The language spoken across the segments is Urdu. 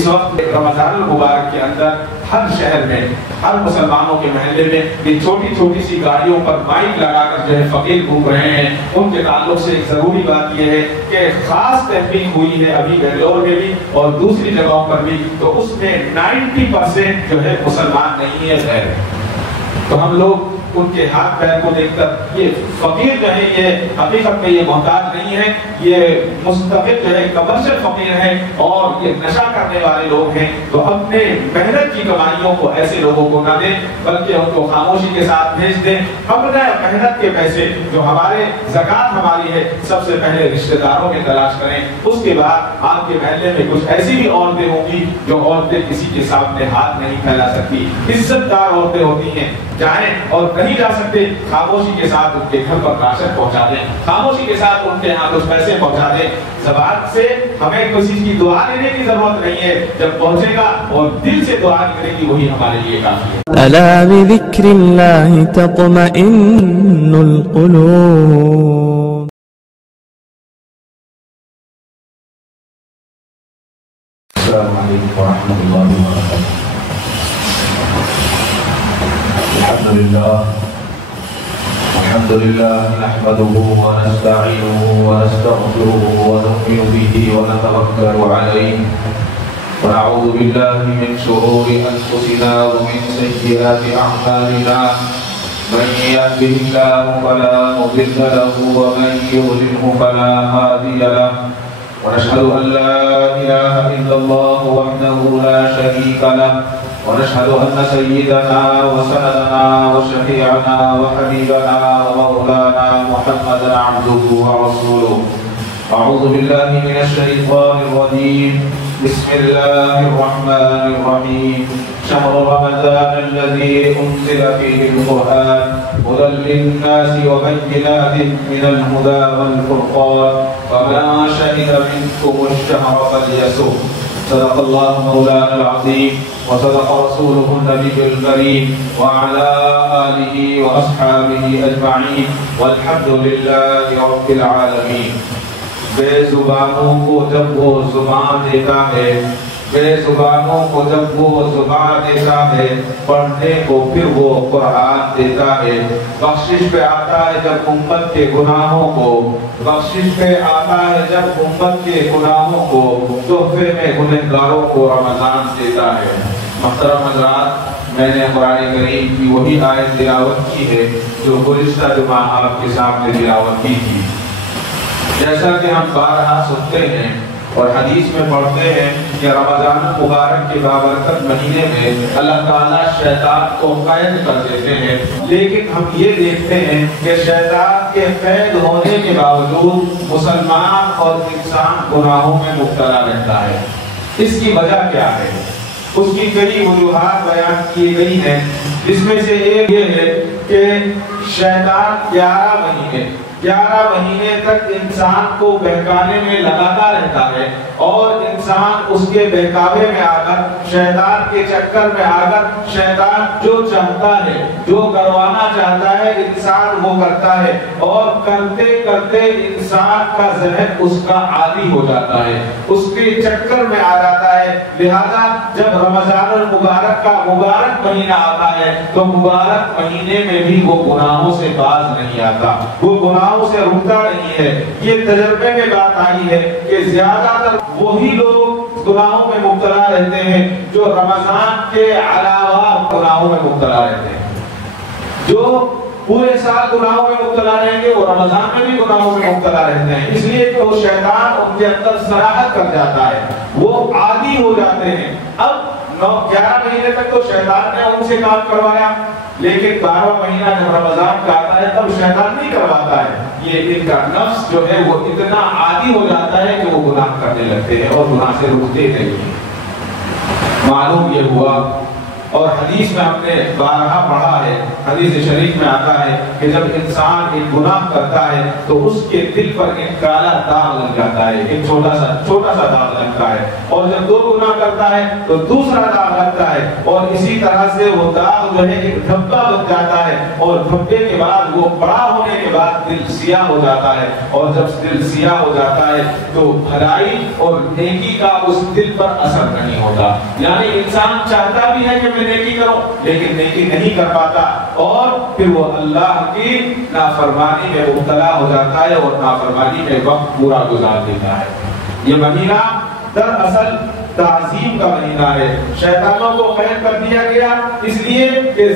اس وقت رمضان المبارک کے اندر ہر شہر میں، ہر مسلمانوں کے محلے میں یہ چھوٹی چھوٹی سی گاڑیوں پر مائک لگا کر جو ہے فقیر گھوم رہے ہیں۔ ان کے تعلق سے ایک ضروری بات یہ ہے کہ خاص تحقیق ہوئی ہے ابھی بنگلور میں بھی اور دوسری جگہوں پر بھی، تو اس میں 90% جو ہے مسلمان نہیں ہے غیر ہے۔ تو ہم لوگ ان کے ہاتھ پیر کو دیکھ کر، یہ فقیر جو ہے یہ حقیقت میں یہ محتاج نہیں ہے، یہ مستقل جو ہے کمرشل فقیر ہیں اور یہ نشہ کرنے والے لوگ ہیں۔ تو اپنے محنت کی کمائیوں کو ایسے لوگوں کو نہ دیں بلکہ ان کو خاموشی کے ساتھ بھیج دیں۔ اپنے محنت کے پیسے جو ہمارے زکوٰۃ ہماری ہے، سب سے پہلے رشتہ داروں میں تلاش کریں، اس کے بعد آپ کے محلے میں کچھ ایسی بھی عورتیں ہوں گی جو عورتیں کسی کے سامنے ہاتھ نہیں پھیلا سکتی، عزت دار عورتیں ہوتی ہیں، جائیں اور نہیں جا سکتے خاموشی کے ساتھ ان کے گھر پر راشن پہنچا دیں، خاموشی کے ساتھ ان کے ہاں کچھ پیسے پہنچا دیں۔ زبان سے ہمیں کسی کی دعا لینے کی ضرورت نہیں ہے، جب پہنچے گا اور دل سے دعا نکلے گی وہی ہمارے لیے کافی ہے۔ ألا بذكر الله تطمئن القلوب۔ السلام علیکم ورحمۃ اللہ وبرکاتہ۔ الحمد لله نحمده ونستعينه ونستغفره ونؤمن به ونتوكل عليه ونعوذ بالله من شرور أنفسنا ومن سيئات أعمالنا من يهده الله فلا مضل له ومن يضلله فلا هادي له ونشهد أن لا إله إلا الله وحده لا شريك له ونشهد أن سيدنا وسندنا وشفيعنا وحبيبنا ومولانا محمدا عبده ورسوله۔ أعوذ بالله من الشيطان الرجيم، بسم الله الرحمن الرحيم۔ شهر رمضان الذي أنزل فيه القرآن هدى للناس وبينات من الهدى والفرقان فمن شهد منكم الشهر فليصم۔ صدق الله مولانا العظيم وصدق رسوله النبي الكريم وعلى آله وأصحابه أجمعين والحمد لله رب العالمين۔ بے زبانوں کو جب وہ زبان دیتا ہے، بے زبانوں کو جب وہ زبان دیتا ہے، پڑھنے کو پھر وہ قرآن دیتا ہے۔ بخشش پہ آتا ہے جب امت کے گناہوں کو، بخشش پہ آتا ہے جب امت کے گناہوں کو، تحفے میں گنہگاروں کو رمضان دیتا ہے۔ محترم حضرات، میں نے قرآن کریم کی وہی آیت تلاوت کی ہے جو گزشتہ جمعہ آپ کے سامنے تلاوت کی تھی۔ جیسا کہ ہم بارہا سنتے ہیں اور حدیث میں پڑھتے ہیں کہ رمضان مبارک کے بابرکت مہینے میں اللہ تعالیٰ شیطان کو قید کر دیتے ہیں، لیکن ہم یہ دیکھتے ہیں کہ شیطان کے قید ہونے کے باوجود مسلمان اور انسان گناہوں میں مبتلا رہتا ہے۔ اس کی وجہ کیا ہے؟ اس کی کئی وجوہات بیان کی گئی ہیں، جس میں سے ایک یہ ہے کہ شیطان 11 مہینے تک انسان کو بہکانے میں لگاتا رہتا ہے اور انسان اس کے بہکاوے میں آ کر، شیطان کے چکر میں آ کر، شیطان جو چاہتا ہے، جو کروانا چاہتا ہے انسان وہ کرتا ہے اور کرتے کرتے انسان کا ذہن اس کا عادی ہو جاتا ہے، اس کے چکر میں آ جاتا ہے۔ لہذا جب رمضان المبارک کا مبارک مہینہ آتا ہے تو مبارک مہینے میں بھی وہ گناہوں سے باز نہیں آتا، وہ گناہوں سے رکتا نہیں ہے۔ یہ تجربے میں بات آئی ہے کہ زیادہ تر وہی لوگ گناہوں میں مبتلا رہتے ہیں جو رمضان کے علاوہ گناہوں میں مبتلا رہتے ہیں۔ جو پورے سال گناہوں میں مبتلا رہیں گے وہ رمضان میں بھی گناہوں میں مبتلا رہتے ہیں، اس لیے کہ وہ شیطان ان کے اندر سراحت کر جاتا ہے، وہ عادی ہو جاتے ہیں۔ اب 11 مہینے تک تو شیطان نے ان سے کام کروایا، لیکن 12واں مہینہ جب رمضان کا آتا ہے تب شیطان نہیں کرواتا ہے، یہ ان کا نفس جو ہے وہ اتنا عادی ہو جاتا ہے کہ وہ گناہ کرنے لگتے ہیں اور گناہ سے رکتے نہیں۔ معلوم یہ ہوا اور حدیث میں ہم نے بارہا پڑھا ہے، حدیث شریف میں آتا ہے کہ جب انسان ایک گناہ کرتا ہے تو اس کے دل پر ایک کالا داغ لگ جاتا ہے، ایک چھوٹا سا داغ لگتا ہے، اور جب دو گناہ کرتا ہے تو دوسرا داغ لگتا ہے، اور اسی طرح سے وہ داغ جو ہے ایک دھبا بن جاتا ہے، اور دھبے کے بعد وہ بڑا ہونے کے بعد دل سیاہ ہو جاتا ہے، اور جب دل سیاہ ہو جاتا ہے تو بھلائی اور نیکی کا اس دل پر اثر نہیں ہوتا۔ یعنی انسان چاہتا بھی ہے کہ میں نیکی کروں لیکن نیکی نہیں کر پاتا، اور پھر وہ اللہ کی نافرمانی میں مبتلا ہو جاتا ہے اور نافرمانی میں وقت پورا گزار دیتا ہے۔ یہ مہینہ دراصل تعظیم کا مہینہ ہے، شیطانوں کو قید کر دیا گیا اس لیے کہ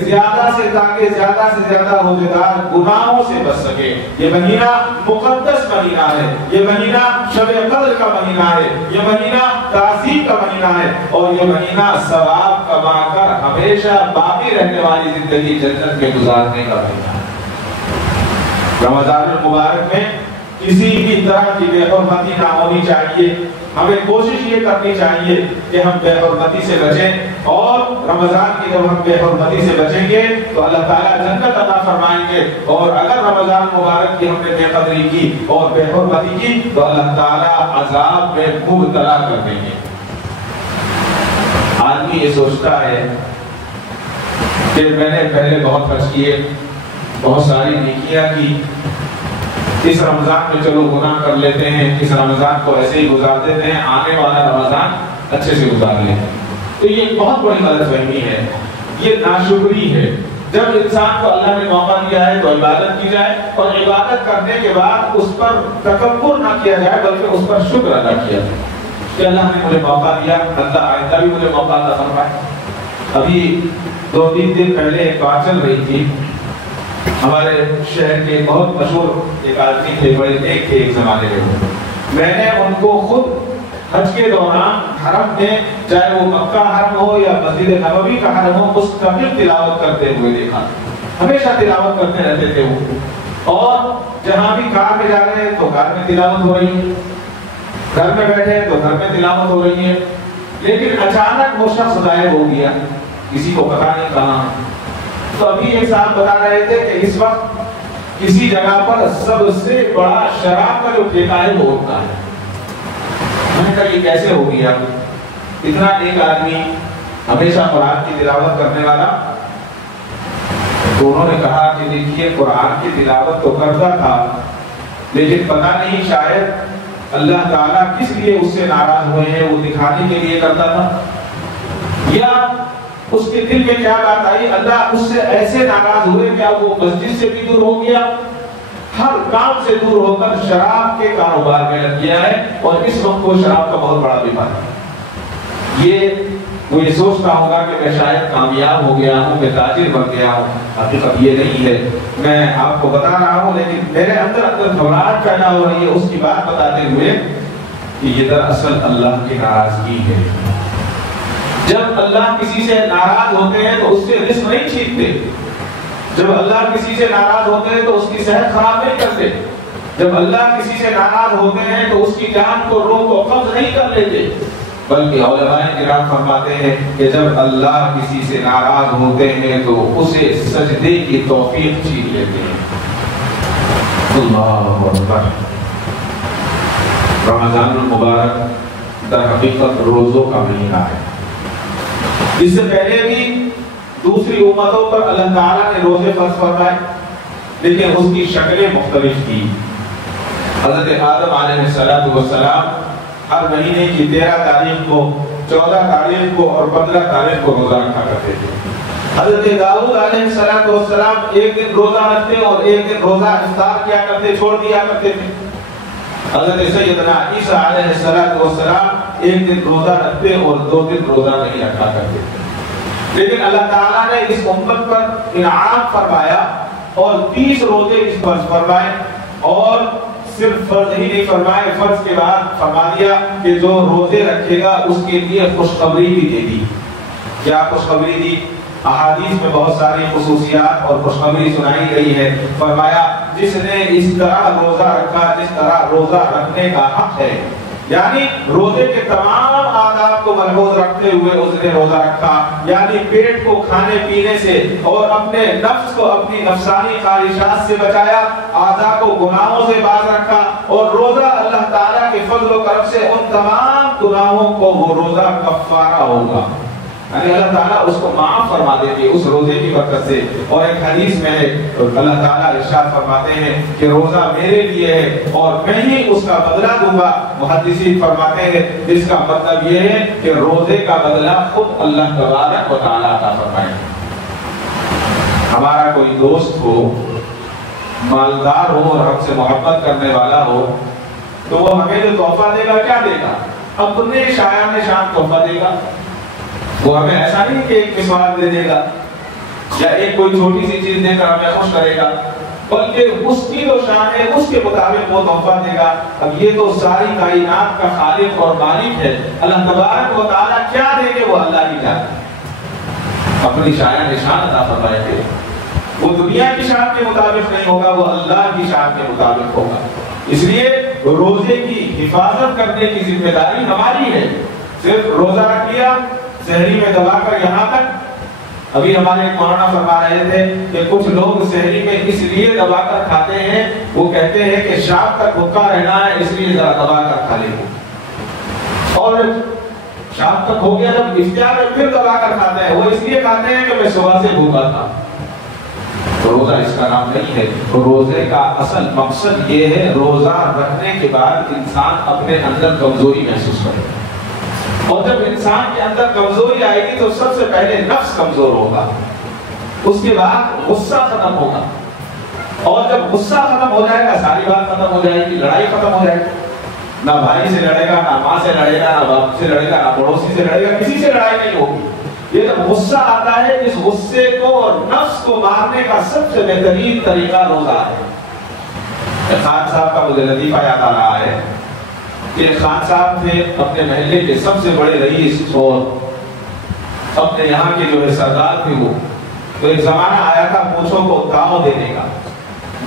تاکہ زیادہ سے زیادہ روزےدار گناہوں سے بچ سکے۔ یہ مہینہ مقدس مہینہ ہے، یہ مہینہ شب قدر کا مہینہ ہے، یہ مہینہ تعظیم کا مہینہ ہے، اور یہ مہینہ ثواب کما کر ہمیشہ باقی رہنے والی زندگی جنت میں گزارنے کا مہینہ ہے۔ رمضان المبارک میں کسی بھی طرح کی بے حرمتی نہ ہونی چاہیے، ہمیں کوشش یہ کرنی چاہیے کہ ہم بے حرمتی سے بچیں، اور رمضان کی جب ہم بے حرمتی سے بچیں گے تو اللہ تعالیٰ جنت عطا فرمائیں گے، اور اگر رمضان مبارک کی ہم نے بے قدری کی اور بے حرمتی کی تو اللہ تعالیٰ عذاب میں مبتلا کر دیں گے۔ آدمی یہ سوچتا ہے کہ میں نے پہلے بہت خرچ کیے، بہت ساری نیکیاں کی، اس رمضان میں چلو گناہ کر لیتے ہیں، اس رمضان کو ایسے ہی گزار دیتے ہیں، آنے والا رمضان اچھے سے گزار لیتے ہیں۔ تو یہ ایک بہت بڑی غلط فہمی ہے، یہ ناشکری ہے۔ جب انسان کو اللہ نے موقع دیا ہے تو عبادت کی جائے، اور عبادت کرنے کے بعد اس پر تکبر نہ کیا جائے بلکہ اس پر شکر ادا کیا جائے کہ اللہ نے مجھے موقع دیا، اللہ آئندہ بھی مجھے موقع عطا فرمائے۔ ابھی 2-3 دن پہلے ایک بات چل رہی تھی، ہمارے شہر کے بہت مشہور ایک آدمی تھے، بڑے نیک تھے ایک زمانے میں، میں نے ان کو خود حج کے دوران حرم میں، چاہے وہ مکہ حرم ہو یا مسجد نبوی کا حرم ہو، مستقل تلاوت کرتے ہوئے دیکھا، ہمیشہ تلاوت کرتے رہتے تھے وہ، اور جہاں بھی کار میں جا رہے ہیں تو کار میں تلاوت ہو رہی ہے، گھر میں بیٹھے تو گھر میں تلاوت ہو رہی ہے، لیکن اچانک وہ شخص غائب ہو گیا، کسی کو پتا نہیں کہاں۔ تو ابھی ایک صاحب بتا رہے تھے کہ اس وقت کسی جگہ پر سب سے بڑا شراب کا جو ٹھیکہ ہے وہ ہوتا ہے۔ میں نے کہا یہ کیسے ہو گیا؟ اتنا ایک آدمی ہمیشہ قرآن کی تلاوت کرنے والا، تو انہوں نے کہا کہ دیکھیے قرآن کی تلاوت تو کرتا تھا لیکن پتہ نہیں شاید اللہ تعالیٰ کس لیے اس سے ناراض ہوئے ہیں، وہ دکھانے کے لیے کرتا تھا، یا اس کے دل میں کیا بات آئی، اللہ اس سے ایسے ناراض ہوئے کہ اب وہ مسجد سے بھی دور ہو گیا، ہر کام سے دور ہو کر شراب کے کاروبار میں لگ گیا ہے، اور اس وقت وہ شراب کا بہت بڑا بیمار ہے۔ وہ یہ سوچتا ہوگا کہ میں شاید کامیاب ہو گیا ہوں، میں تاجر بن گیا ہوں، حقیقت یہ نہیں ہے۔ میں آپ کو بتا رہا ہوں لیکن میرے اندر گھبراہٹ پیدا ہو رہی ہے اس کی بات بتاتے ہوئے کہ یہ دراصل اللہ کی ناراضگی ہے۔ جب اللہ کسی سے ناراض ہوتے ہیں تو اس سے رزق نہیں چھینتے، جب اللہ کسی سے ناراض ہوتے ہیں تو اس کی صحت خراب نہیں کرتے، جب اللہ کسی سے ناراض ہوتے ہیں تو اس کی جان کو روک و قبض نہیں کر لیتے، بلکہ علماء کرام فرماتے ہیں کہ جب اللہ کسی سے ناراض ہوتے ہیں تو اسے سجدے کی توفیق چھین لیتے ہیں۔ اللہ اکبر۔ رمضان المبارک در حقیقت روزوں کا مہینہ ہے۔ اس سے پہلے بھی دوسری امتوں پر اللہ تعالیٰ نے روزے فرض فرمائے لیکن اس کی شکلیں مختلف تھی۔ حضرت آدم علیہ السلام ہر مہینے کی 13 تاریخ کو، 14 تاریخ کو اور 15 تاریخ کو روزہ رکھا کرتے تھے۔ حضرت داؤد علیہ السلام ایک دن روزہ رکھتے اور ایک دن روزہ افطار کیا کرتے، چھوڑ دیا کرتے تھے۔ حضرت سیدنا عیسیٰ علیہ السلام ایک دن روزہ رکھتے اور 2 دن روزہ نہیں رکھا کرتے تھے۔ لیکن اللہ تعالیٰ نے اس امت پر انعام فرمایا اور 30 روزے اس پر فرمائے، اور صرف فرض ہی نہیں فرمائے، فرض کے بعد فرما دیا کہ جو روزے رکھے گا اس کے لیے خوشخبری بھی دے دی۔ کیا خوشخبری دی؟ احادیث میں بہت ساری خصوصیات اور خوشخبری سنائی گئی ہے۔ فرمایا جس نے اس طرح روزہ رکھا جس طرح روزہ رکھنے کا حق ہے، یعنی روزے کے تمام آداب کو ملحوظ رکھتے ہوئے اس نے روزہ رکھا، یعنی پیٹ کو کھانے پینے سے اور اپنے نفس کو اپنی نفسانی خواہشات سے بچایا، اعضاء کو گناہوں سے باز رکھا، اور روزہ اللہ تعالیٰ کے فضل و کرم سے ان تمام گناہوں کو وہ روزہ کفارہ ہوگا، یعنی اللہ تعالیٰ اس کو معاف فرما دیتے ہیں اس روزے کی برکت سے۔ اور ایک حدیث میں ہے اللہ تعالیٰ ارشاد فرماتے ہیں کہ روزہ میرے لیے ہے اور میں ہی اس کا بدلہ دوں گا۔ محدثین فرماتے ہیں جس کا مطلب یہ ہے کہ روزے کا بدلہ خود اللہ تبارک و تعالیٰ عطا فرمائے۔ ہمارا کوئی دوست ہو، مالدار ہو اور ہم سے محبت کرنے والا ہو تو وہ ہمیں جو تحفہ دے گا کیا دے گا؟ اپنے شایان شان تحفہ دے گا۔ وہ ہمیں ایسا نہیں کہ ایک مسواک دے دے گا یا ایک کوئی چھوٹی سی چیز دے کر ہمیں خوش کرے گا، بلکہ اس کی جو شان ہے اس کے مطابق وہ تحفہ دے گا۔ اب یہ تو ساری کائنات کا خالق اور مالک ہے، اللہ تبارک و تعالیٰ کیا دے گے وہ اللہ ہی جانے، اپنی شایان نشان عطا فرمائے گے۔ وہ دنیا کی شان کے مطابق نہیں ہوگا، وہ اللہ کی شان کے مطابق ہوگا۔ اس لیے روزے کی حفاظت کرنے کی ذمہ داری ہماری ہے۔ صرف روزہ رکھ لیا سحری میں دبا کر یہاں تک، ابھی ہمارے مولانا فرما رہے تھے کہ کچھ لوگ سحری میں اس لیے دبا کر کھاتے ہیں، وہ کہتے ہیں کہ شام تک بھوکا رہنا ہے اس لیے ذرا دبا کر کھا لیں، اور شام تک ہو گیا جب افطار میں پھر دبا کر کھاتے ہیں، وہ اس لیے کھاتے ہیں کہ میں صبح سے بھوکا تھا۔ روزہ اس کا نام نہیں ہے۔ روزے کا اصل مقصد یہ ہے روزہ رکھنے کے بعد انسان اپنے اندر کمزوری محسوس کرے، اور جب انسان کے اندر کمزوری آئے گی تو سب سے پہلے نفس کمزور ہوگا، اس کے بعد غصہ ختم ہوگا، اور جب غصہ ختم ہو جائے گا ساری بات ختم ہو جائے گی، لڑائی ختم ہو جائے گی، نہ بھائی سے لڑے گا، نہ ماں سے لڑے گا، نہ باپ سے لڑے گا، نہ پڑوسی سے لڑے گا، کسی سے لڑائی نہیں ہوگی۔ یہ جب غصہ آتا ہے اس غصے کو اور نفس کو مارنے کا سب سے بہترین طریقہ روزہ ہے۔ خان صاحب کا مجھے لطیفہ یاد آ رہا ہے کہ خان صاحب تھے اپنے محلے کے سب سے بڑے رئیس اور اپنے یہاں کے جو ہے سردار تھے وہ، تو ایک زمانہ آیا تھا مونچھوں کو داؤ دینے کا،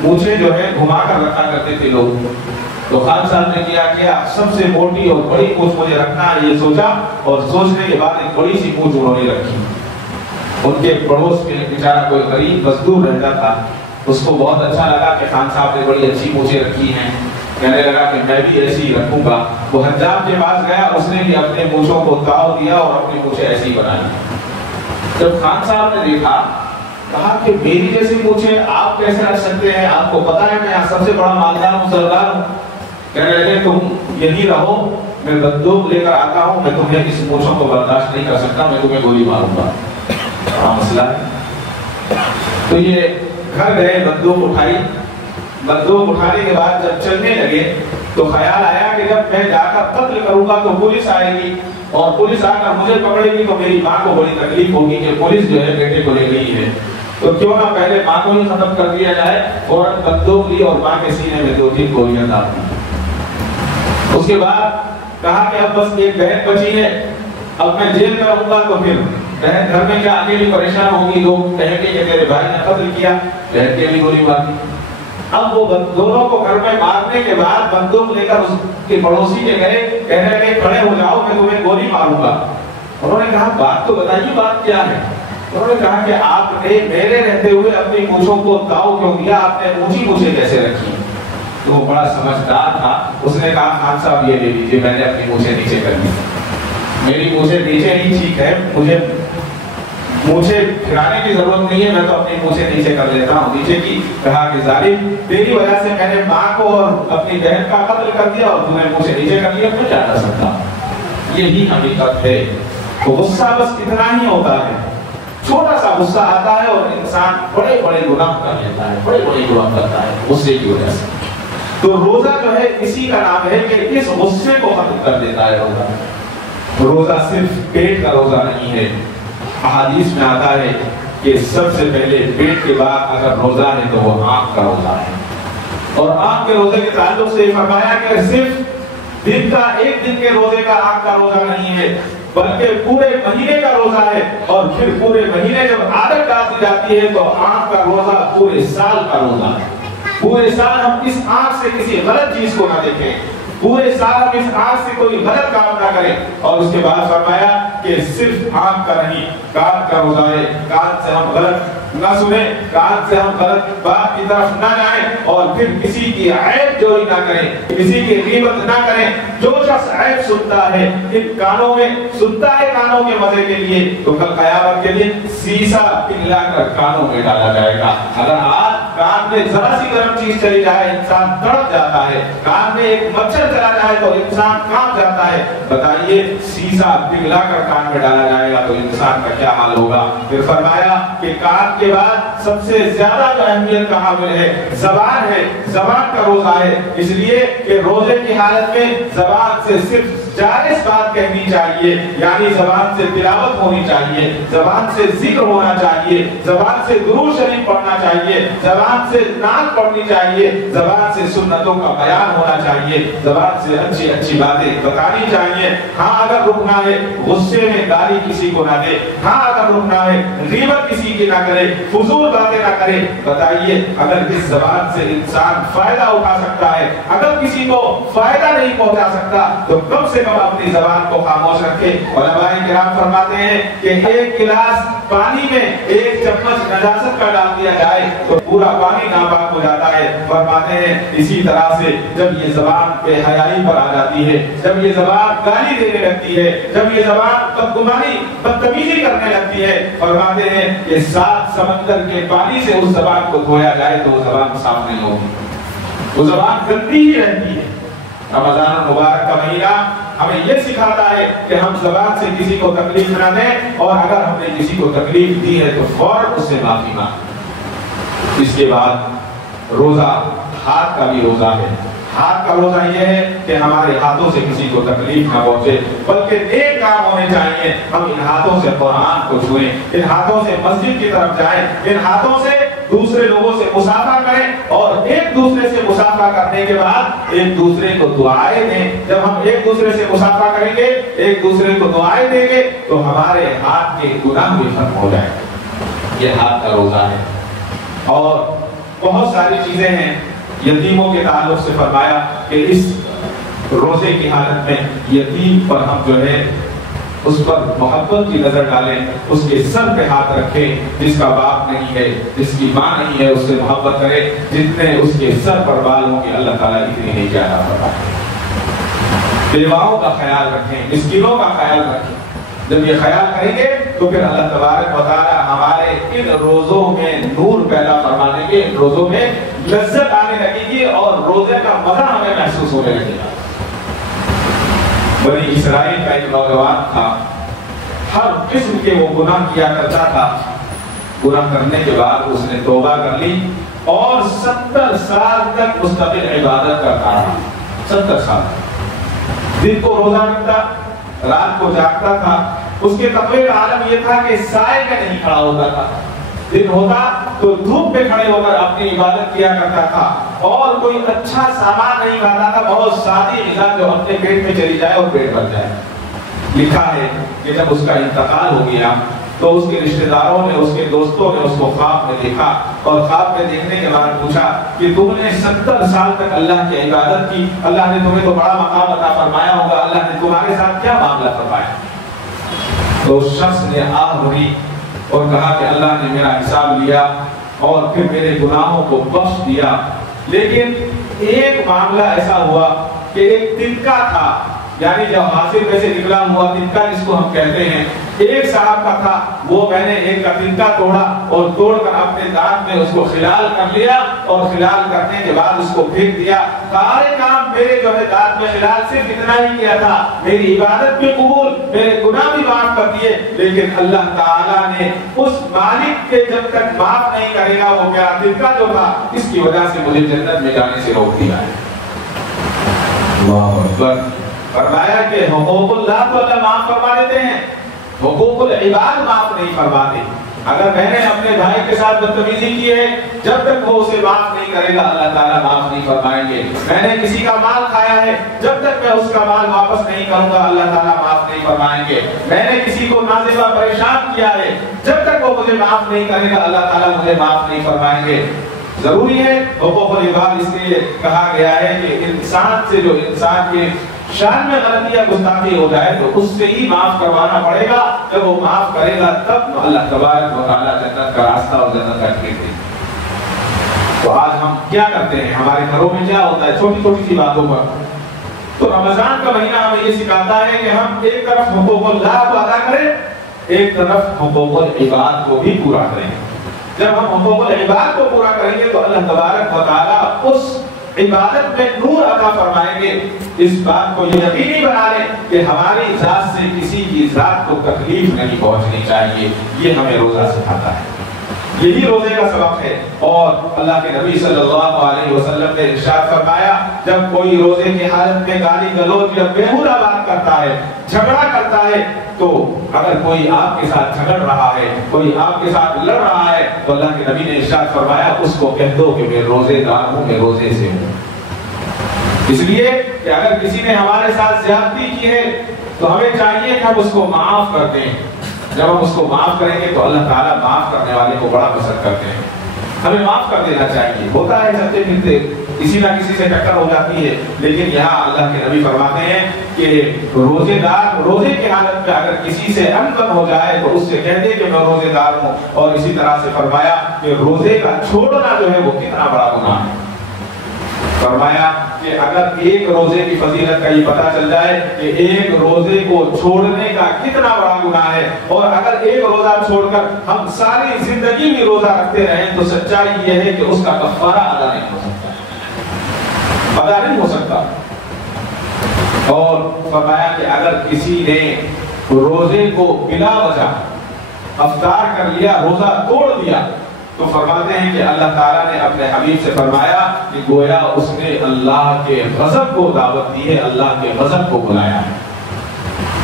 مونچھیں جو ہے گھما کر رکھا کرتے تھے لوگ، تو خان صاحب نے کیا سب سے موٹی اور بڑی مونچھ مجھے رکھنا ہے یہ سوچا، اور سوچنے کے بعد ایک بڑی سی مونچھ انہوں نے رکھی۔ ان کے پڑوس میں بیچارہ کوئی غریب مزدور رہتا تھا، اس کو بہت اچھا لگا کہ خان صاحب نے بڑی اچھی مونچھیں رکھی ہیں، کہنے لگا کہ میں بھی ایسی ہی رکھوں گا۔ وہ حجام کے پاس گیا، اس نے بھی اپنے مونچھوں کو داؤ دیا اور اپنی مونچھیں ایسی بنائی۔ جب خان صاحب نے دیکھا، کہا کہ میری جیسی مونچھیں آپ کیسے رکھ سکتے ہیں؟ آپ کو پتا ہے میں یہاں سب سے بڑا مالدار ہوں، سردار ہوں۔ کہنے لگے تم یہی رہو، میں بندوق لے کر آتا ہوں، میں تمہیں اس مونچھوں کو برداشت نہیں کر سکتا، میں تمہیں گولی ماروں گا۔ بڑا مسئلہ ہے۔ تو یہ گھر گئے، بندوق اٹھائی، بندوق اٹھانے کے بعد جب چلنے لگے تو خیال آیا کہ جب میں جا کر قتل کروں گا تو پولیس آئے گی، اور پولیس آ کر مجھے پکڑے گی تو میری ماں کو بڑی تکلیف ہوگی کہ پولیس جو ہے بیٹے کو لے گئی ہے، تو کیوں نہ پہلے ماں کو ہی ختم کر دیا جائے۔ فوراً بندوق لی اور ماں کے سینے میں 2-3 گولیاں ڈال دی۔ اس کے بعد کہا کہ اب بس ایک بہن بچی ہے، اب میں جیل میں رہوں گا تو پھر بہن گھر میں کیا اکیلی پریشان ہوگی، لوگ کہیں گے کہ میرے بھائی نے قتل کیا، بہن کے بھی گولی مار دی۔ اب وہ دونوں کو گھر میں مارنے کے بعد بندوق لے کر اس کے پڑوسی کے گئے، کہنے لگے کھڑے ہو جاؤ میں تمہیں گولی ماروں گا۔ انہوں نے کہا بات تو بتائیے، بات کیا ہے؟ انہوں نے کہا کہ آپ نے میرے رہتے ہوئے اپنی مونچھوں کو داؤ کیوں دیا، آپ نے اونچی مونچھیں کیسے رکھی؟ تو وہ بڑا سمجھدار تھا، اس نے کہا خان صاحب یہ لے لیجیے، میں نے اپنی مونچھیں نیچے کر لی، میری مونچھیں نیچے ہی ٹھیک ہے، مجھے مونچھیں پھرانے کی ضرورت نہیں ہے، میں تو اپنی مونچھیں نیچے کر لیتا ہوں نیچے کی۔ کہا کہ ظالم تیری وجہ سے میں نے ماں کو اور اپنی بہن کا قتل کر دیا اور تم نے مونچھیں نیچے کر لیا، میں کیا کر سکتا؟ یہی حقیقت ہے۔ تو غصہ بس اتنا ہی ہوتا ہے، چھوٹا سا غصہ آتا ہے اور انسان بڑے بڑے گناہ کر لیتا ہے، بڑے بڑے گناہ کرتا ہے غصے کی وجہ سے۔ تو روزہ جو ہے اسی کا نام ہے کہ اس غصے کو ختم کر دیتا ہے روزہ۔ روزہ صرف پیٹ کا روزہ نہیں ہے، احادیث میں آتا ہے کہ سب سے پہلے پیٹ کے بعد اگر روزہ ہے تو وہ آنکھ کا روزہ ہے، اور آنکھ کے روزے کے تعلق سے فرمایا کہ صرف دن کا ایک دن کے روزے کا آنکھ کا روزہ نہیں ہے، بلکہ پورے مہینے کا روزہ ہے، اور پھر پورے مہینے جب عادت ڈال دی جاتی ہے تو آنکھ کا روزہ پورے سال کا روزہ ہے۔ پورے سال ہم اس آنکھ سے کسی غلط چیز کو نہ دیکھیں، پورے سال ہم اس آنکھ سے کوئی غلط کام نہ کریں. اور اس کے بعد فرمایا کہ صرف آنکھ کا نہیں، کان کا روزہ ہے. کان سے ہم غلط نہ سنیں، کان سے ہم غلط بات کی طرف نہ جائیں، اور پھر کسی کی عیب جوئی نہ کریں، کسی کی غیبت نہ کریں. جو شخص عیب سنتا ہے ان کانوں میں، سنتا ہے کانوں کے مزے کے لیے، تو کل قیامت کے دن سیسا پگھلا کر کانوں میں ڈالا جائے گا. اگر آج کان میں ذرا سی گرم چیز چلی جائے انسان تڑپ جاتا ہے، کان میں ایک مچھر چلا جائے تو انسان کانپ جاتا ہے. بتائیے سیسا پگھلا کر کان میں ڈالا جائے گا تو انسان کا کیا حال ہوگا. پھر فرمایا کہ کان کے بعد سب سے زیادہ جو اہمیت کا حامل ہے زبان ہے. زبان کا روزہ ہے، اس لیے کہ روزے کی حالت میں زبان سے صرف جائز بات کہنی چاہیے، یعنی زبان سے تلاوت ہونی چاہیے، زبان سے ذکر ہونا چاہیے، زبان سے درود شریف پڑھنا چاہیے، زبان سے نعت پڑھنی چاہیے، زبان سے سنتوں کا بیان ہونا چاہیے، زبان سے اچھی اچھی باتیں بتانی چاہیے. ہاں اگر رکنا ہے غصے میں گالی کسی کو نہ دے، ہاں اگر رکنا ہے غیبت کسی کی نہ کرے، فضول باتیں نہ کرے. بتائیے اگر اس زبان سے انسان فائدہ اٹھا سکتا ہے، اگر کسی کو فائدہ نہیں پہنچا سکتا تو کم سے کم اپنی زبان کو خاموش رکھے. علماء کرام فرماتے ہیں کہ ایک گلاس پانی میں ایک چمچ نجاست کا ڈال دیا جائے تو پورا پانی ناپاک ہو جاتا ہے. فرماتے ہیں اسی طرح سے جب یہ زبان بے حیائی پر آ جاتی ہے، جب یہ زبان گالی دینے لگتی ہے، جب یہ زبان بدگمانی بدتمیزی کرنے لگتی ہے، فرماتے ہیں کہ 7 سمندر کے پانی سے اس زبان کو دھویا جائے تو وہ زبان صاف نہیں ہوگی، وہ زبان گندی ہی رہتی ہے. رمضان مبارک کا مہینہ ہمیں یہ سکھاتا ہے کہ ہم زبان سے کسی کو تکلیف نہ دیں، اور اگر ہم نے کسی کو تکلیف دی ہے تو فوراً اس سے معافی مانگیں. اس کے بعد روزہ ہاتھ کا بھی روزہ ہے. ہاتھ کا روزہ یہ ہے کہ ہمارے ہاتھوں سے کسی کو تکلیف نہ پہنچے، بلکہ نیک کام ہونے چاہیے. ہم ان ہاتھوں سے قرآن کو چھوئیں، ان ہاتھوں سے مسجد کی طرف جائیں، ان ہاتھوں سے دوسرے لوگوں سے مصافحہ کریں، اور ایک دوسرے سے مصافحہ کرنے کے بعد ایک دوسرے کو دعائیں دیں. جب ہم ایک دوسرے سے مصافحہ کریں گے، ایک دوسرے کو دعائیں دیں گے تو ہمارے ہاتھ کے گناہ بھی ختم ہو جائیں. یہ ہاتھ کا روزہ ہے. اور بہت ساری چیزیں ہیں. یتیموں کے تعلق سے فرمایا کہ اس روزے کی حالت میں یتیم پر ہم جو ہے اس پر محبت کی نظر ڈالیں، اس کے سر پہ ہاتھ رکھیں. جس کا باپ نہیں ہے، جس کی ماں نہیں ہے، اس سے محبت کریں جتنے اس کے سر پر بال ہوں گے اللہ تعالیٰ اتنی نہیں جانا پڑتا. بیواؤں کا خیال رکھیں، مسکینوں کا خیال رکھیں. جب یہ خیال کریں گے تو پھر اللہ تبارک و تعالیٰ ہمارے ان روزوں میں نور پیدا فرمانے کے، ان روزوں میں لذت آنے لگے گی اور روزے کا مزہ ہمیں محسوس ہونے لگے گا. بنی اسرائیل کا ایک نوجوان تھا، ہر قسم کے وہ گناہ کیا کرتا تھا. گناہ کرنے کے بعد اس نے توبہ کر لی اور 70 سال تک مستقل عبادت کرتا رہا. 70 سال دن کو روزہ رکھتا، رات کو جاگتا تھا. اس کے تقوی کا عالم یہ تھا کہ سائے میں نہیں کھڑا ہوتا تھا. دن ہوتا تو دھوپ میں کھڑے ہو کر اپنی عبادت کیا کرتا تھا، اور کوئی اچھا سامان نہیں کھاتا تھا، بہت سادی غذا جو اپنے پیٹ میں چلی جائے اور پیٹ بھر جائے. لکھا ہے کہ جب اس کا انتقال ہو گیا تو اس کے رشتہ داروں نے، اس کے دوستوں نے اس کو خواب میں دیکھا، اور خواب میں دیکھنے کے بعد پوچھا کہ تم نے 70 سال تک اللہ کی عبادت کی، اللہ نے تمہیں تو بڑا مقام عطا فرمایا ہوگا، اللہ نے تمہارے ساتھ کیا معاملہ فرمایا؟ تو اس شخص نے آہ بھری اور کہا کہ اللہ نے میرا حساب لیا اور پھر میرے گناہوں کو بخش دیا، لیکن ایک معاملہ ایسا ہوا کہ ایک تنکا تھا، یعنی جو حاصل میں سے نکلا ہوا تنکا جس کو ہم کہتے ہیں، ایک صاحب کا تھا، وہ میں نے ایک کا تنکا توڑا اور توڑ کر اپنے دانت میں اس کو خلال کر لیا، اور خلال کرنے کے بعد اس کو پھینک دیا. سارے کام میرے جو ہے دانت میں خلال صرف اتنا ہی کیا تھا، میری عبادت بھی قبول، میرے گناہ بھی معاف کر دیے، لیکن اللہ تعالیٰ نے اس مالک کے جب تک معاف نہیں کرے گا وہ میرا تنکا جو تھا اس کی وجہ سے مجھے جنت میں جانے سے روک دیا ہے. اللہ اکبر. فرمایا کہ حقوق اللہ تو اللہ معاف فرما دیتے ہیں، حقوق العباد معاف نہیں فرماتے. اگر میں نے اپنے بھائی کے ساتھ بدتمیزی کی ہے، جب تک وہ اسے معاف نہیں کرے گا اللہ تعالیٰ معاف نہیں فرمائیں گے. میں نے کسی کا مال کھایا ہے، جب تک میں اس کا مال واپس نہیں کروں گا اللہ تعالیٰ معاف نہیں فرمائیں گے. میں نے کسی کو نازیبا پریشان کیا ہے، جب تک وہ مجھے معاف نہیں کرے گا اللہ تعالیٰ مجھے معاف نہیں فرمائیں گے. ضروری ہے حقوق العباد اس لیے کہا گیا ہے کہ انسان سے جو انسان کے شان میں غلطی یا گستاخی ہو جائے تو اس سے ہی معاف کروانا پڑے گا. جب وہ معاف کرے گا تب اللہ تبارک و تعالیٰ جنت کا راستہ اور جنت کا ٹکٹ دے. تو آج ہم کیا کرتے ہیں, ہمارے گھروں میں کیا ہوتا ہے چھوٹی چھوٹی سی باتوں پر. تو رمضان کا مہینہ ہمیں یہ سکھاتا ہے کہ ہم ایک طرف حقوق اللہ کو ادا کریں, ایک طرف حقوق العباد کو بھی پورا کریں. جب ہم حقوق العباد کو پورا کریں گے تو اللہ تبارک و تعالیٰ اس عبادت میں نور عطا فرمائیں گے. اس بات کو یہ یقینی بنا لیں کہ ہماری ذات سے کسی کی ذات کو تکلیف نہیں پہنچنی چاہیے. یہ ہمیں روزہ سکھاتا ہے, یہی روزے کا سبق ہے. اور اللہ کے نبی صلی اللہ علیہ وسلم نے ارشاد فرمایا, جب کوئی روزے کی حالت میں گالی گلوچ یا بیہودہ بات کرتا ہے, جھگڑا کرتا ہے, تو اگر کوئی آپ کے ساتھ جھگڑ رہا ہے, کوئی آپ کے ساتھ لڑ رہا ہے, تو اللہ کے نبی نے ارشاد فرمایا اس کو کہہ دو کہ میں روزے دار ہوں, میں روزے سے ہوں. اس لیے کہ اگر کسی نے ہمارے ساتھ زیادتی کی ہے تو ہمیں چاہیے کہ ہم اس کو معاف کر دیں. جب ہم اس کو معاف کریں گے تو اللہ تعالیٰ معاف کرنے والے کو بڑا پسند کرتے ہیں. ہمیں معاف کر دینا چاہیے. ہوتا ہے چلتے پھرتے کسی نہ کسی سے ٹکر ہو جاتی ہے, لیکن یہاں اللہ کے نبی فرماتے ہیں کہ روزے دار روزے کی حالت میں اگر کسی سے انکم ہو جائے تو اس سے کہہ دے کہ میں روزے دار ہوں. اور اسی طرح سے فرمایا کہ روزے کا چھوڑنا جو ہے وہ کتنا بڑا گناہ ہے. فرمایا کہ اگر ایک روزے کی فضیلت کا یہ پتہ چل جائے کہ ایک روزے کو چھوڑنے کا کتنا بڑا گناہ ہے, اور اگر ایک روزہ چھوڑ کر ہم ساری زندگی بھی روزہ رکھتے رہیں تو سچائی یہ ہے کہ اس کا کفارہ ادا نہیں ہو سکتا, ادا نہیں ہو سکتا. اور فرمایا کہ اگر کسی نے روزے کو بلا وجہ افطار کر لیا, روزہ توڑ دیا, تو فرماتے ہیں کہ اللہ تعالیٰ نے اپنے حبیب سے فرمایا کہ گویا اس نے اللہ کے غضب کو دعوت دی ہے, اللہ کے غضب کو بلایا ہے.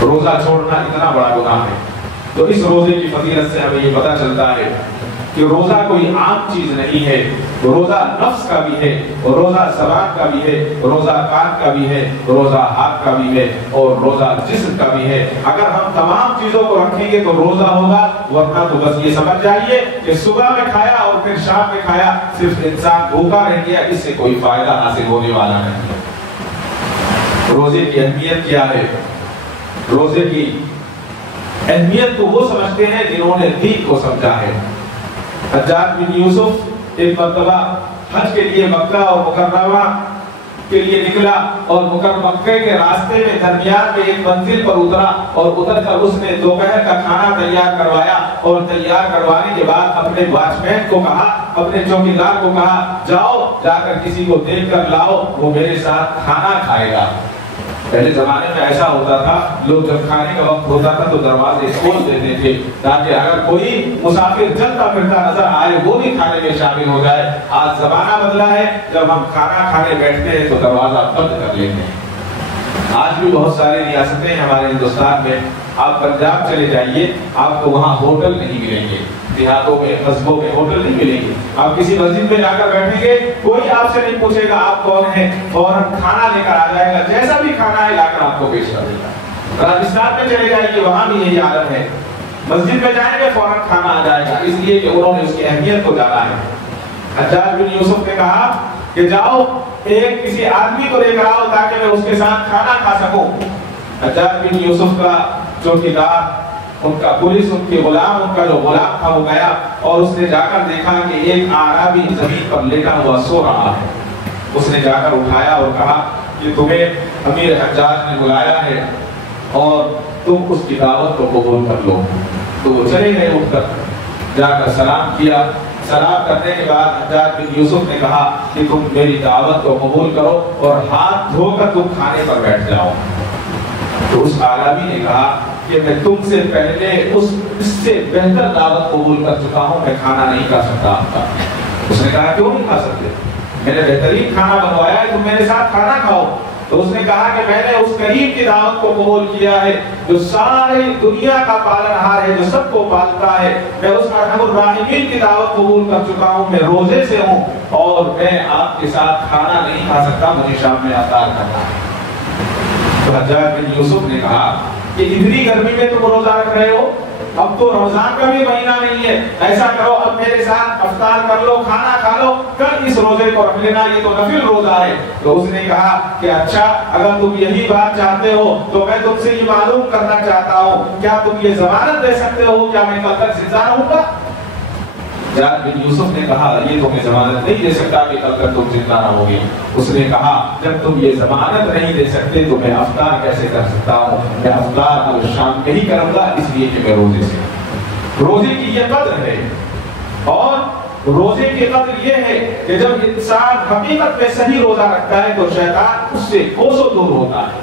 روزہ چھوڑنا اتنا بڑا گناہ ہے. تو اس روزے کی فضیلت سے ہمیں یہ پتہ چلتا ہے کہ روزہ کوئی عام چیز نہیں ہے. روزہ نفس کا بھی ہے, روزہ زبان کا بھی ہے, روزہ کان کا بھی ہے, روزہ ہاتھ کا بھی ہے, اور روزہ جسم کا بھی ہے. اگر ہم تمام چیزوں کو رکھیں گے تو روزہ ہوگا, ورنہ تو بس یہ سمجھ جائیے کہ صبح میں کھایا اور پھر شام میں کھایا, صرف انسان بھوکا رہ گیا, اس سے کوئی فائدہ حاصل ہونے والا نہیں. روزے کی اہمیت کیا ہے؟ روزے کی اہمیت کو وہ سمجھتے ہیں جنہوں نے دین کو سمجھا ہے. حجاج بن یوسف ایک مرتبہ حج کے لیے مکہ اور مکرمہ کے لیے نکلا, اور مکہ کے راستے میں درمیان میں ایک منزل پر اترا, اور اتر کر اس نے دوپہر کا کھانا تیار کروایا, اور تیار کروانے کے بعد اپنے واچ مین کو کہا, اپنے چوکیدار کو کہا, جاؤ جا کر کسی کو دیکھ کر لاؤ, وہ میرے ساتھ کھانا کھائے گا. پہلے زمانے میں ایسا ہوتا تھا, لوگ جب کھانے کا وقت ہوتا تھا تو دروازے کھول دیتے تھے تاکہ اگر کوئی مسافر چلتا پھرتا نظر آئے وہ بھی کھانے میں شامل ہو جائے. آج زمانہ بدلا ہے, جب ہم کھانا کھانے بیٹھتے ہیں تو دروازہ بند کر لیتے ہیں. آج بھی بہت ساری ریاستیں ہمارے ہندوستان میں, آپ پنجاب چلے جائیے, آپ کو وہاں ہوٹل نہیں ملیں گے, دیہاتوں میں قصبوں میں ہوٹل نہیں ملیں گے. آپ کسی مسجد میں جا کر بیٹھیں گے, کوئی آپ سے نہیں پوچھے گا آپ کون ہیں, فوراً کھانا لے کر آ جائے گا, جیسا بھی کھانا ہے لا کر آپ کو پیش کر دے گا. راجستھان میں چلے جائیے, وہاں بھی یہی عادت ہے, مسجد میں جائیں گے فوراً کھانا آ جائے گا, اس لیے کہ انہوں نے اس کی اہمیت کو جانا ہے. حجاج بن یوسف نے کہا کہ جاؤ ایک کسی آدمی کو لے کر آؤ تاکہ میں اس کے ساتھ کھانا کھا سکوں. حجاج بن یوسف کا چوکیدار, ان کا پولیس, ان کے غلام, ان کا جو غلام تھا وہ گیا, اور اس نے جا کر دیکھا کہ ایک اعرابی زمین پر لیٹا ہوا سو رہا ہے. اس نے جا کر اٹھایا اور کہا کہ تمہیں امیر حجاج نے بلایا ہے اور تم اس کی دعوت کو قبول کر لو. تو وہ چلے گئے, اٹھ کر جا کر سلام کیا. سلام کرنے کے بعد حجاج بن یوسف نے کہا کہ تم میری دعوت کو قبول کرو اور ہاتھ دھو کر تم کھانے پر بیٹھ جاؤ. تو اس اعرابی نے کہا کہ میں تم سے پہلے اس سے بہتر دعوت قبول کر چکا ہوں, میں کھانا نہیں کھا سکتا آپ کا. اس نے کہا کیوں نہیں کھا سکتے, میں نے بہترین کھانا بنوایا ہے, تم میرے ساتھ کھانا کھاؤ. تو اس نے کہا کہ میں نے اس کریم کی دعوت کو قبول کیا ہے جو ساری دنیا کا پالنہار ہے, جو سب کو پالتا ہے. میں اس ارحم الراحمین کی دعوت قبول کر چکا ہوں, میں روزے سے ہوں, اور میں آپ کے ساتھ کھانا نہیں کھا سکتا, مجھے شام میں افطار کرنا ہے. تو حجاج بن یوسف نے کہا کہ اتنی گرمی میں تم روزہ رکھ رہے ہو, اب تو رمضان کا بھی مہینہ نہیں ہے، ایسا کرو اب میرے ساتھ افطار کر لو، کھانا کھا لو، کل اس روزے کو رکھ لینا، یہ تو نفل روزہ ہے۔ تو اس نے کہا کہ اچھا اگر تم یہی بات چاہتے ہو تو میں تم سے یہ معلوم کرنا چاہتا ہوں، کیا تم یہ ضمانت دے سکتے ہو کیا میں کل تک زندہ رہوں گا؟ حجاج بن یوسف نے کہا یہ تو میں ضمانت نہیں دے سکتا کہ کل تک تم زندہ رہو گے۔ اس نے کہا جب تم یہ ضمانت نہیں دے سکتے تو میں افطار کیسے کر سکتا ہوں؟ میں افطار کو شام میں ہی کروں گا، اس لیے کہ میں روزے سے، روزے کی یہ قدر ہے۔ اور روزے کی قدر یہ ہے کہ جب انسان حقیقت میں صحیح روزہ رکھتا ہے تو شیطان اس سے کوسوں دور ہوتا ہے۔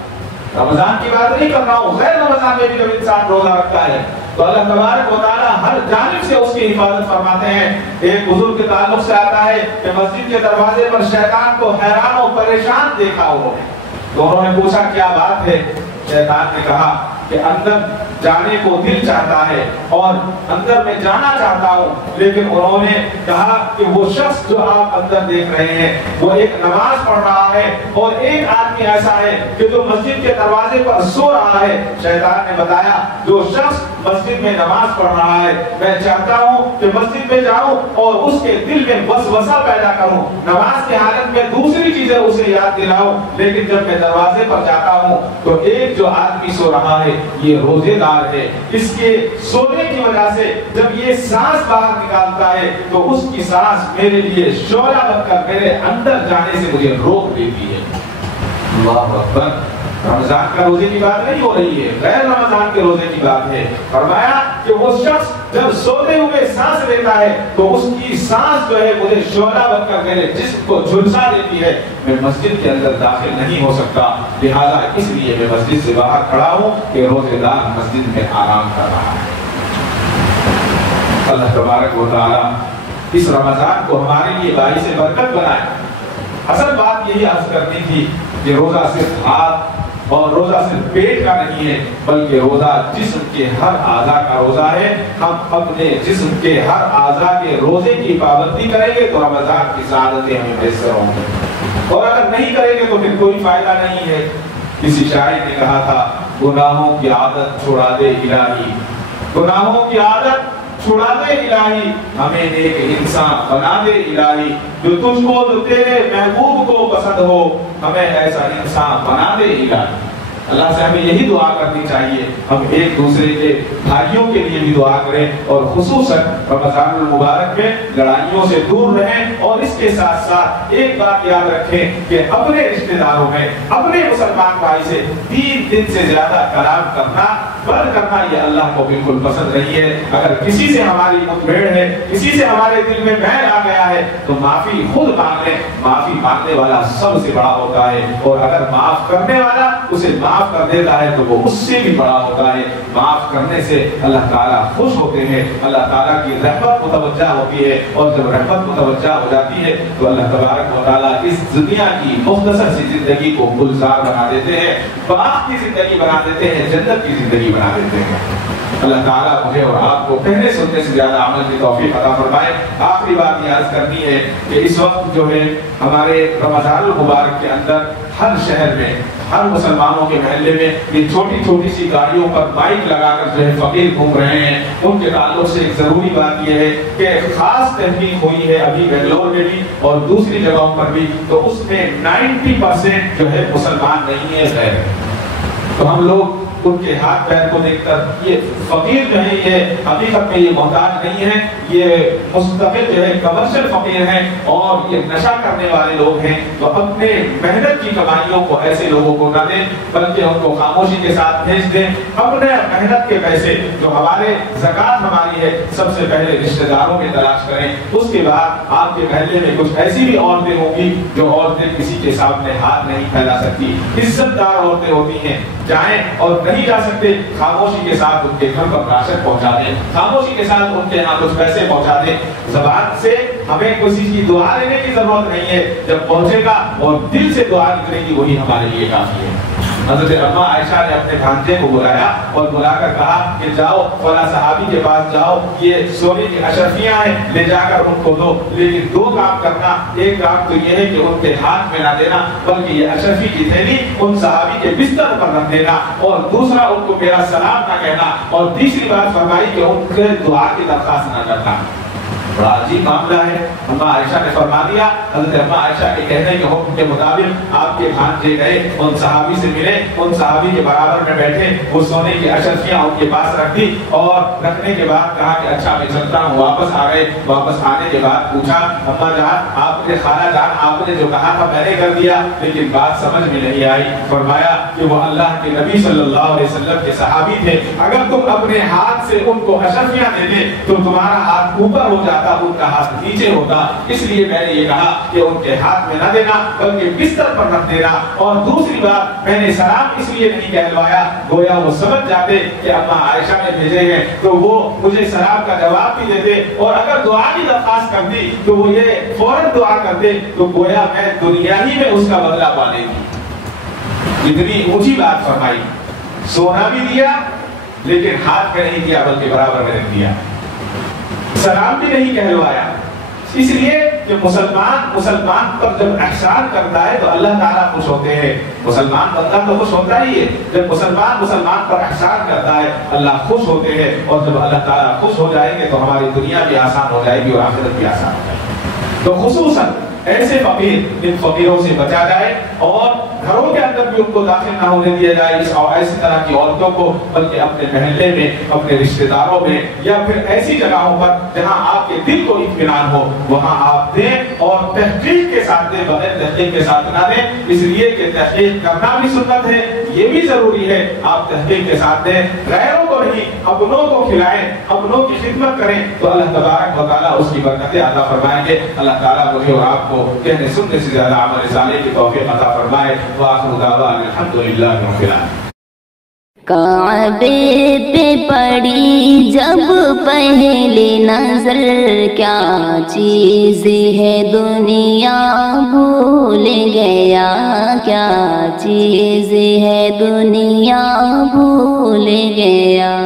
رمضان کی بات نہیں کر رہا ہوں، غیر رمضان میں بھی جب انسان روزہ رکھتا ہے تو اللہ تبارک و تعالیٰ ہر جانب سے اس کی حفاظت فرماتے ہیں۔ ایک بزرگ کے تعلق سے آتا ہے کہ مسجد کے دروازے پر شیطان کو حیران و پریشان دیکھا انہوں نے، تو انہوں نے پوچھا کیا بات ہے؟ شیطان نے کہا کہ اندر جانے کو دل چاہتا ہے اور اندر میں جانا چاہتا ہوں، لیکن انہوں نے کہا کہ وہ شخص جو آپ اندر دیکھ رہے ہیں وہ ایک نماز پڑھ رہا ہے اور ایک آدمی ایسا ہے کہ جو مسجد کے دروازے پر سو رہا ہے۔ شیطان نے بتایا جو شخص مسجد میں نماز پڑھ رہا ہے میں چاہتا ہوں کہ مسجد میں جاؤں اور اس کے دل میں وسوسہ پیدا کروں، نماز کی حالت میں دوسری چیزیں اسے یاد دلاؤں، لیکن جب میں دروازے پر جاتا ہوں تو ایک جو آدمی سو رہا ہے یہ روزے دار ہے، اس کے سونے کی وجہ سے جب یہ سانس باہر نکالتا ہے تو اس کی سانس میرے لیے شعلہ بن کر میرے اندر جانے سے مجھے روک دیتی ہے۔ اللہ اکبر! رمضان کا روزے کی بات نہیں ہو رہی ہے، غیر رمضان کے روزے کی بات ہے۔ فرمایا کہ وہ شخص جب سوتے ہوئے سانس لیتا ہے تو اس کی سانس جو ہے مجھے شعلہ بن کر میرے جسم کو جھلسا دیتی ہے، میں مسجد کے اندر داخل نہیں ہو سکتا، لہذا اس لیے میں مسجد سے باہر کھڑا ہوں کہ روزے دار مسجد میں آرام کر رہا ہے۔ اللہ تبارک و تعالی اس رمضان کو ہمارے لیے باعث برکت بنائے۔ اصل بات یہی عرض کرنی تھی کہ روزہ صرف ہاتھ اور روزہ صرف پیٹ کا نہیں ہے، بلکہ روزہ جسم کے ہر اعضاء کا روزہ ہے۔ ہم اپنے جسم کے ہر اعضاء کے روزے کی پابندی کریں گے تو رمضان کی سعادتیں ہمیں میسر ہوں گی، اور اگر نہیں کریں گے تو پھر کوئی فائدہ نہیں ہے۔ کسی شاعر نے کہا تھا گناہوں کی عادت چھڑا دے الہی، گناہوں کی عادت چھڑا دے الہی، ہمیں نیک انسان بنا دے الہی، جو تجھ کو جو تیرے محبوب کو پسند ہو ہمیں ایسا انسان بنا دے الہی۔ اللہ سے ہمیں یہی دعا کرنی چاہیے، ہم ایک دوسرے کے بھائیوں کے لیے بھی دعا کریں، اور خصوصاً رمضان المبارک میں لڑائیوں سے دور رہیں، اور اس کے ساتھ ساتھ ایک بات یاد رکھیں کہ اپنے رشتہ داروں میں اپنے مسلمان بھائی سے 3 دن سے زیادہ کلام کرنا بند کرنا یہ اللہ کو بالکل پسند نہیں ہے۔ اگر کسی سے ہماری متبھیڑ ہے، کسی سے ہمارے دل میں میل آ گیا ہے تو معافی خود مانگ لیں، معافی مانگنے والا سب سے بڑا ہوتا ہے، اور اگر معاف کرنے والا اسے معاف کر دیتا ہے تو وہ اس سے بھی بڑا ہوتا ہے۔ معاف کرنے سے اللہ تعالیٰ خوش ہوتے ہیں، اللہ تعالیٰ کی رحمت متوجہ ہوتی ہے، اور جب رحمت متوجہ ہو جاتی ہے تو اللہ تبارک و تعالیٰ اس دنیا کی مختصر سی زندگی کو گلزار بنا دیتے ہیں، باغ کی زندگی بنا دیتے ہیں، جنت کی زندگی بنا دیتے ہیں۔ اللہ تعالیٰ مجھے اور آپ کو کہنے سننے سے زیادہ عمل کی توفیق عطا فرمائے۔ آخری بات یہ عرض کرنی ہے کہ اس وقت جو ہے ہمارے رمضان المبارک کے اندر ہر شہر میں، ہر مسلمانوں کے محلے میں یہ چھوٹی چھوٹی سی گاڑیوں پر مائک لگا کر جو ہے فقیر گھوم رہے ہیں۔ ان کے تعلق سے ایک ضروری بات یہ ہے کہ خاص تحقیق ہوئی ہے ابھی بنگلور میں بھی اور دوسری جگہوں پر بھی، تو اس میں 90% جو ہے مسلمان نہیں ہے، غیر۔ تو ہم لوگ ان کے ہاتھ پیر کو دیکھ کر یہ فقیر جو ہے یہ حقیقت میں یہ محتاج نہیں ہے، یہ مستقل جو ہے کمرشل فقیر ہیں اور یہ نشہ کرنے والے لوگ ہیں۔ تو اپنے محنت کی کمائیوں کو ایسے لوگوں کو نہ دیں، بلکہ ان کو خاموشی کے ساتھ بھیج دیں۔ اپنے محنت کے پیسے جو ہمارے زکوٰۃ ہماری ہے سب سے پہلے رشتہ داروں میں تلاش کریں، اس کے بعد آپ کے محلے میں کچھ ایسی بھی عورتیں ہوں گی جو عورتیں کسی کے سامنے ہاتھ نہیں پھیلا سکتی، عزت دار عورتیں ہوتی ہیں، جائیں اور نہیں جا سکتے خاموشی کے ساتھ ان کے گھر پر راشن پہنچا دیں، خاموشی کے ساتھ ان کے یہاں کچھ پیسے پہنچا دیں۔ زبان سے ہمیں کسی کی دعا لینے کی ضرورت نہیں ہے، جب پہنچے گا اور دل سے دعا نکلے گی وہی ہمارے لیے کافی ہے۔ حضرت اما عائشہ نے اپنے بھانجے کو بلایا اور بلا کر کہا کہ جاؤ فلاں صحابی کے پاس جاؤ، یہ سونے کی اشرفیاں ہیں، لے جا کر ان کو دو، لیکن دو کام کرنا، ایک کام تو یہ ہے کہ ان کے ہاتھ میں نہ دینا بلکہ یہ اشرفی کی تھیلی ان صحابی کے بستر پر رکھ دینا، اور دوسرا ان کو میرا سلام نہ کہنا، اور تیسری بات فرمائی کہ ان کے دعا کی درخواست نہ کرنا۔ بڑا عجیب معاملہ ہے۔ اما عائشہ نے فرما دیا، حضرت اما عائشہ کے کہنے کے حکم کے مطابق آپ کے بھانجے گئے، ان صحابی سے ملے، ان صحابی کے برابر میں بیٹھے، وہ سونے کی اشرفیاں ان کے پاس رکھ دی، اور رکھنے کے بعد کہا کہ اچھا میں چلتا ہوں۔ واپس آ گئے، واپس آنے کے بعد پوچھا اما جان آپ نے، خالہ جان آپ نے جو کہا تھا میں نے کر دیا، لیکن بات سمجھ میں نہیں آئی۔ فرمایا کہ وہ اللہ کے نبی صلی اللہ علیہ وسلم کے صحابی تھے، اگر تم اپنے ہاتھ سے ان کو اشرفیاں دے دے تو تمہارا ہاتھ اوپر ہو جاتا، ان کا ہاتھ نیچے ہوتا، اس لیے میں نے یہ کہا کہ ان کے ہاتھ میں نہ دینا بلکہ بستر پر رکھ دینا۔ اور دوسری بات، میں نے سلام اس لیے نہیں کہلوایا، گویا وہ سمجھ جاتے کہ اما عائشہ نے بھیجے ہیں تو وہ مجھے سلام کا جواب بھی دیتے، اور اگر دعا کی درخواست کرتی تو وہ یہ فوراً دعا کرتے، تو گویا میں دنیا ہی میں اس کا بدلہ پا لے گی۔ اتنی اونچی بات فرمائی، سونا بھی دیا لیکن ہاتھ میں نہیں دیا بلکہ برابر میں رکھ دیا، سلام بھی نہیں کہلوایا۔ اس لیے کہ مسلمان پر جب احسان کرتا ہے تو اللہ تعالیٰ خوش ہوتے ہیں۔ مسلمان بندہ تو خوش ہوتا ہی ہے، جب مسلمان پر احسان کرتا ہے اللہ خوش ہوتے ہیں، اور جب اللہ تعالیٰ خوش ہو جائیں گے تو ہماری دنیا بھی آسان ہو جائے گی اور آخرت بھی آسان ہو جائے گی۔ تو خصوصاً ایسے فقیر، ان فقیروں سے بچا جائے، اور گھروں کے اندر بھی ان کو داخل نہ ہونے دیا جائے ایسی طرح کی عورتوں کو، بلکہ اپنے محلے میں، اپنے رشتہ داروں میں، یا پھر ایسی جگہوں پر جہاں آپ کے دل کو اطمینان ہو وہاں آپ دیں، اور تحقیق کے ساتھ دیں، بغیر تحقیق کے ساتھ نہ دیں، اس لیے کہ تحقیق کرنا بھی سنت ہے، یہ بھی ضروری ہے، آپ تحقیق کے ساتھ دیں، غیروں کو نہیں اپنوں کو کھلائیں، اپنوں کی خدمت کریں تو اللہ تبارک و تعالیٰ اس کی برکتیں عطا فرمائیں گے۔ اللہ تعالیٰ مجھے اور آپ کو کہنے سننے سے زیادہ عمل صالح کی توفیق عطا فرمائے۔ وآخر دعوانا الحمدللہ رب العالمین۔ کعبے پہ پڑی جب پہلی نظر، کیا چیز ہے دنیا بھول گیا، کیا چیز ہے دنیا بھول گیا۔